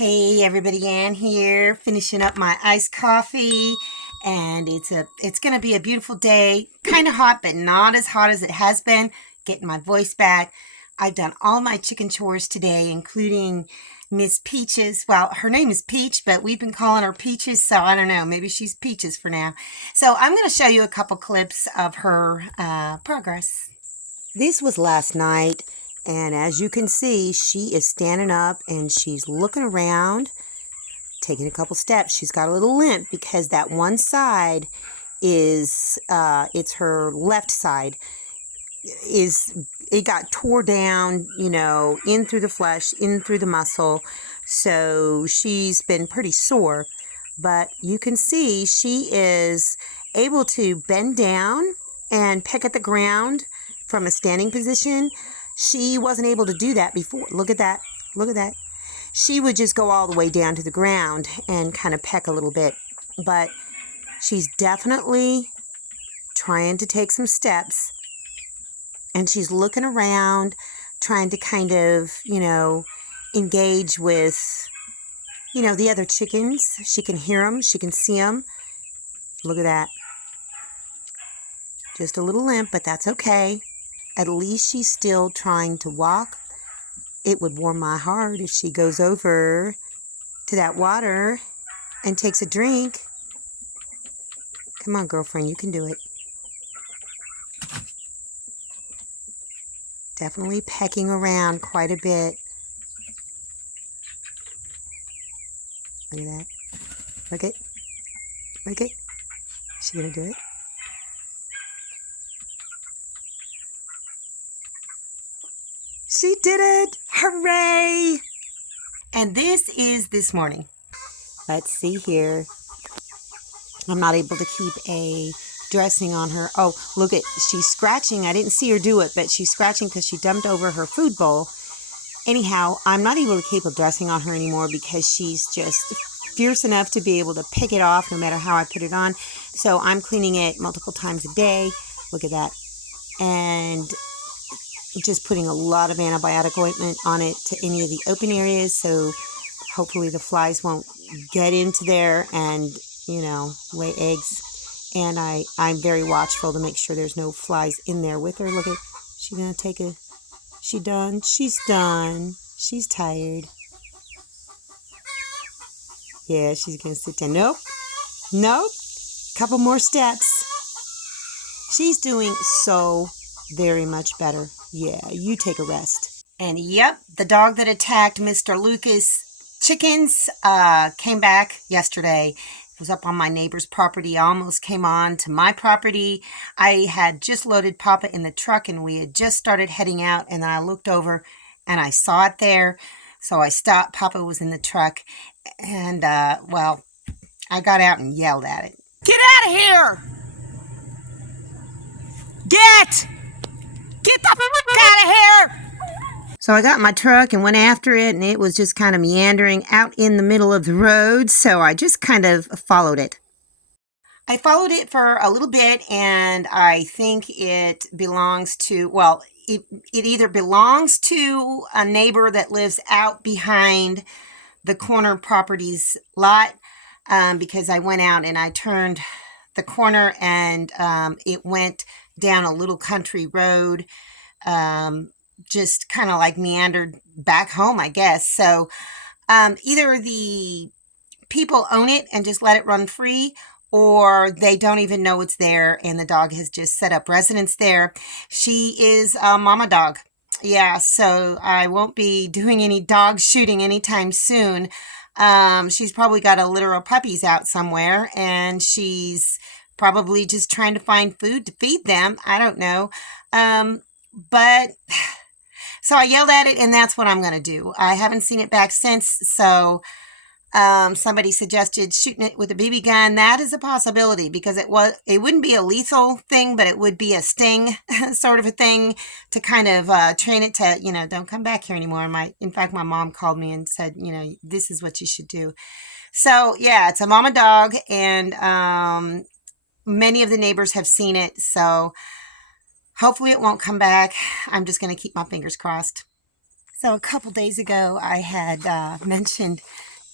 Hey everybody, Ann here, finishing up my iced coffee, and it's gonna be a beautiful day. Kind of hot, but not as hot as it has been. Getting my voice back. I've done all my chicken chores today, including Miss Peaches. Well, her name is Peach, but we've been calling her Peaches, so I don't know. Maybe she's Peaches for now. So I'm gonna show you a couple clips of her progress. This was last night. And as you can see, she is standing up and she's looking around, taking a couple steps. She's got a little limp because that one side is, it's her left side, it got tore down, in through the flesh, in through the muscle. So she's been pretty sore. But you can see she is able to bend down and peck at the ground from a standing position. She wasn't able to do that before. Look at that. Look at that. She would just go all the way down to the ground and kind of peck a little bit. But she's definitely trying to take some steps. And she's looking around, trying to kind of, engage with, the other chickens. She can hear them. She can see them. Look at that. Just a little limp, but that's okay. At least she's still trying to walk. It would warm my heart if she goes over to that water and takes a drink. Come on, girlfriend, you can do it. Definitely pecking around quite a bit. Look at that. Look it. Look it. Is she gonna do it? She did it! Hooray! And this is this morning. Let's see here. I'm not able to keep a dressing on her. Oh, look at, she's scratching. I didn't see her do it, but she's scratching because she dumped over her food bowl. Anyhow, I'm not able to keep a dressing on her anymore because she's just fierce enough to be able to pick it off no matter how I put it on. So I'm cleaning it multiple times a day. Look at that. And just putting a lot of antibiotic ointment on it to any of the open areas, so hopefully the flies won't get into there and, lay eggs. And I'm very watchful to make sure there's no flies in there with her. Look at, she's gonna take a, she done? She's done. She's tired. Yeah, she's gonna sit down. Nope. Nope. Couple more steps. She's doing so very much better. Yeah, you take a rest. And yep, the dog that attacked Mr. Lucas' chickens came back yesterday. It was up on my neighbor's property, almost came on to my property. I had just loaded Papa in the truck and we had just started heading out, and then I looked over and I saw it there. So I stopped. Papa was in the truck and, well, I got out and yelled at it. Get out of here! Get the fuck out of here! So I got my truck and went after it, and it was just kind of meandering out in the middle of the road, so I just kind of followed it. I followed it for a little bit, and I think it belongs to, well, it either belongs to a neighbor that lives out behind the corner properties lot, because I went out and I turned the corner and it went down a little country road, just kind of like meandered back home, I guess. So either the people own it and just let it run free, or they don't even know it's there and the dog has just set up residence there. She is a mama dog. Yeah, so I won't be doing any dog shooting anytime soon. She's probably got a litter of puppies out somewhere, and she's probably just trying to find food to feed them. I don't know. But so I yelled at it, and that's what I'm going to do. I haven't seen it back since. So somebody suggested shooting it with a BB gun. That is a possibility, because it wouldn't be a lethal thing, but it would be a sting sort of a thing to kind of train it to, don't come back here anymore. In fact, my mom called me and said, this is what you should do. So yeah, it's a mama dog, and many of the neighbors have seen it, so hopefully it won't come back. I'm just going to keep my fingers crossed. So a couple days ago, I had mentioned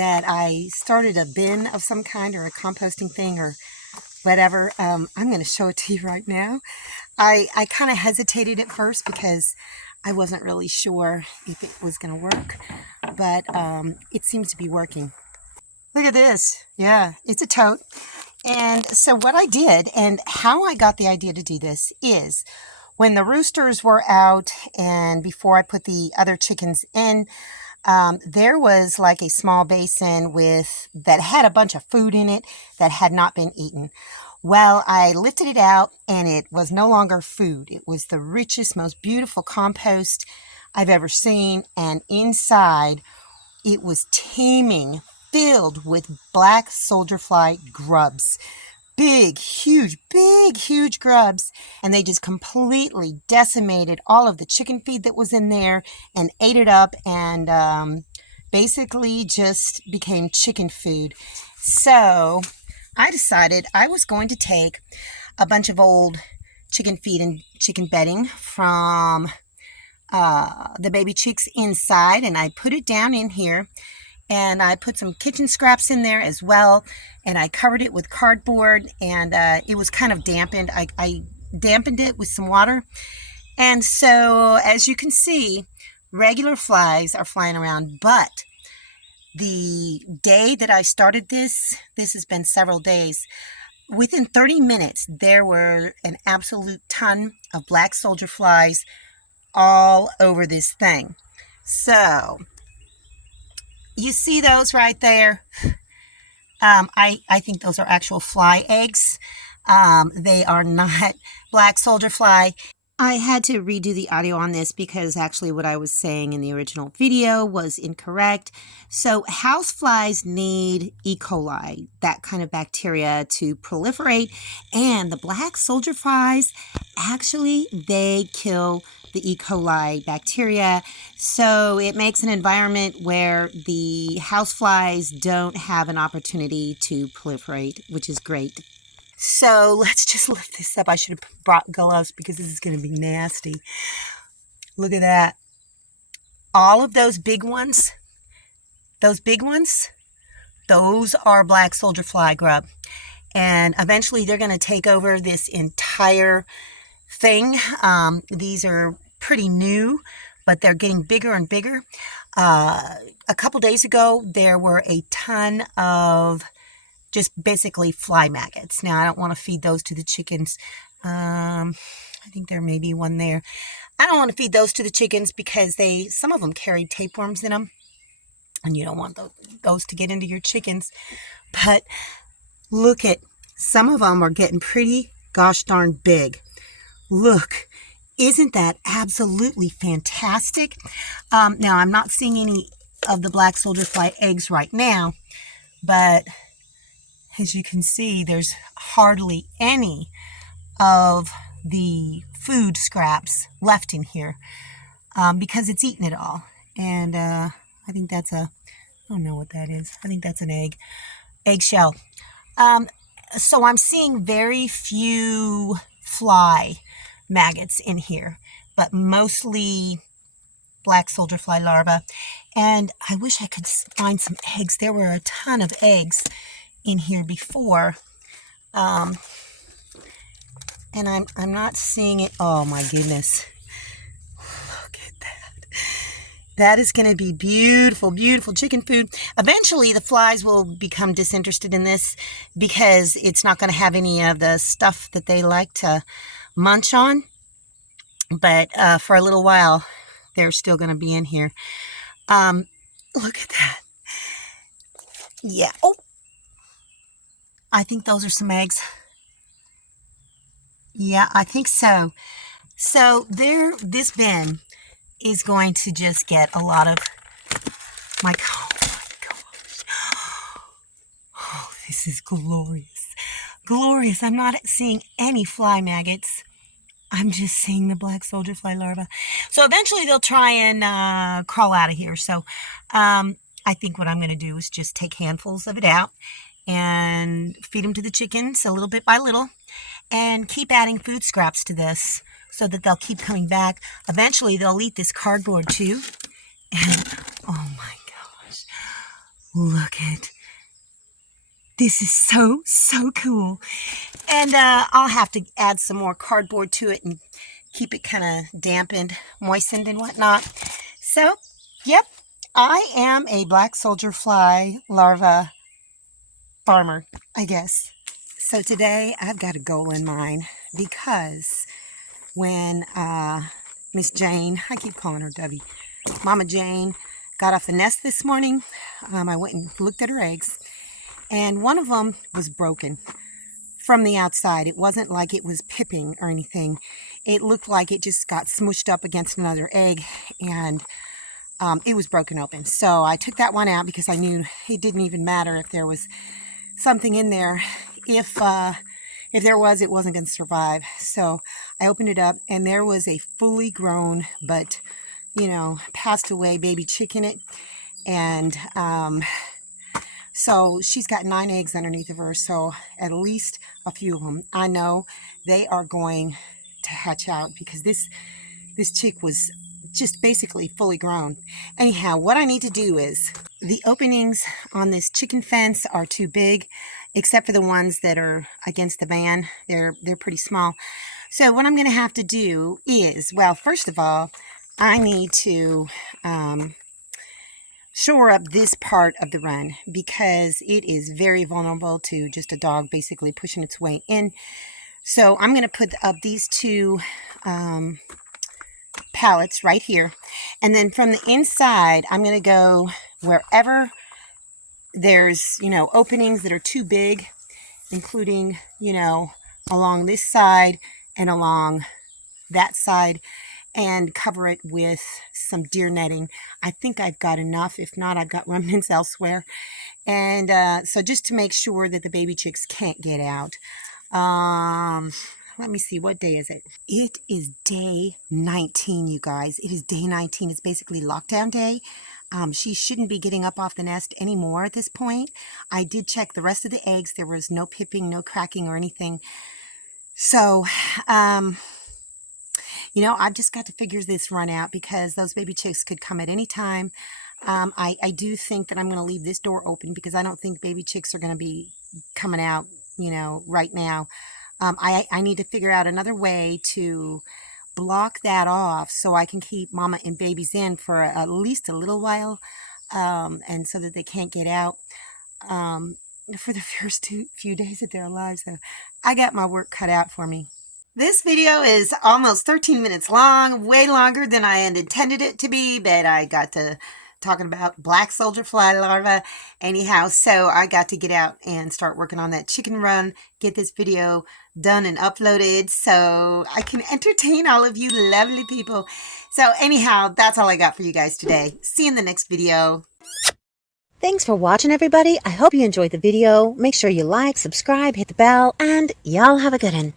that I started a bin of some kind or a composting thing or whatever. I'm going to show it to you right now. I kind of hesitated at first because I wasn't really sure if it was going to work, but it seems to be working. Look at this. Yeah, it's a tote. And so what I did and how I got the idea to do this is when the roosters were out and before I put the other chickens in, there was like a small basin that had a bunch of food in it that had not been eaten. Well, I lifted it out and it was no longer food. It was the richest, most beautiful compost I've ever seen. And inside it was teeming, filled with black soldier fly grubs. Big, huge grubs. And they just completely decimated all of the chicken feed that was in there and ate it up and basically just became chicken food. So I decided I was going to take a bunch of old chicken feed and chicken bedding from the baby chicks inside, and I put it down in here, and I put some kitchen scraps in there as well, and I covered it with cardboard, and it was kind of dampened. I dampened it with some water, and so as you can see, regular flies are flying around, but the day that I started this has been several days. Within 30 minutes, there were an absolute ton of black soldier flies all over this thing. So, you see those right there? I think those are actual fly eggs. They are not black soldier fly. I had to redo the audio on this because actually what I was saying in the original video was incorrect. So houseflies need E. coli, that kind of bacteria, to proliferate, and the black soldier flies, actually they kill the E. coli bacteria. So it makes an environment where the houseflies don't have an opportunity to proliferate, which is great. So let's just lift this up. I should have brought gloves because this is going to be nasty. Look at that. All of those big ones, those are black soldier fly grub. And eventually they're going to take over this entire thing. These are pretty new, but they're getting bigger and bigger. A couple days ago, there were a ton of just basically fly maggots. Now, I don't want to feed those to the chickens. I think there may be one there. I don't want to feed those to the chickens because some of them carry tapeworms in them, and you don't want those to get into your chickens. But look at, some of them are getting pretty gosh darn big. Look, isn't that absolutely fantastic? Now, I'm not seeing any of the black soldier fly eggs right now, but as you can see, there's hardly any of the food scraps left in here because it's eaten it all. And I think that's I don't know what that is. I think that's an eggshell. So I'm seeing very few fly maggots in here, but mostly black soldier fly larvae. And I wish I could find some eggs. There were a ton of eggs in here before, and I'm not seeing it. Oh my goodness, look at that. That is going to be beautiful chicken food. Eventually the flies will become disinterested in this because it's not going to have any of the stuff that they like to munch on, but for a little while they're still going to be in here. Look at that. Yeah. Oh, I think those are some eggs. Yeah, I think so. So this bin is going to just get a lot of oh my gosh. Oh, this is glorious. Glorious. I'm not seeing any fly maggots. I'm just seeing the black soldier fly larvae. So eventually they'll try and crawl out of here. So I think what I'm going to do is just take handfuls of it out and feed them to the chickens a little bit by little, and keep adding food scraps to this so that they'll keep coming back. Eventually they'll eat this cardboard too. And oh my gosh, Look at this is so cool. And I'll have to add some more cardboard to it and keep it kind of dampened, moistened and whatnot. So, yep, I am a black soldier fly larva farmer, I guess. So today I've got a goal in mind because when Miss Jane, I keep calling her Debbie, Mama Jane, got off the nest this morning, I went and looked at her eggs, and one of them was broken from the outside. It wasn't like it was pipping or anything. It looked like it just got smushed up against another egg, and it was broken open. So I took that one out because I knew it didn't even matter if there was something in there. If there was, it wasn't going to survive. So I opened it up, and there was a fully grown but, passed away baby chick in it. And so she's got 9 eggs underneath of her, so at least a few of them. I know they are going to hatch out because this chick was just basically fully grown. Anyhow, what I need to do is, the openings on this chicken fence are too big, except for the ones that are against the van. They're pretty small. So what I'm going to have to do is, well, first of all, I need to shore up this part of the run because it is very vulnerable to just a dog basically pushing its way in. So I'm going to put up these 2 pallets right here, and then from the inside I'm going to go wherever there's openings that are too big, including along this side and along that side, and cover it with some deer netting. I think I've got enough. If not, I've got remnants elsewhere. And so just to make sure that the baby chicks can't get out. Let me see, what day is it? It is day 19, you guys. It is day 19. It's basically lockdown day. She shouldn't be getting up off the nest anymore at this point. I did check the rest of the eggs. There was no pipping, no cracking or anything. So, I've just got to figure this run out because those baby chicks could come at any time. I do think that I'm going to leave this door open because I don't think baby chicks are going to be coming out, right now. I need to figure out another way to block that off so I can keep mama and babies in for at least a little while, and so that they can't get out for the first few days that they're alive. So I got my work cut out for me. This video is almost 13 minutes long, way longer than I had intended it to be, but I got to talking about black soldier fly larvae anyhow, so I got to get out and start working on that chicken run, get this video done and uploaded so I can entertain all of you lovely people. So anyhow, that's all I got for you guys today. See you in the next video. Thanks for watching, everybody. I hope you enjoyed the video. Make sure you like, subscribe, hit the bell, and y'all have a good one.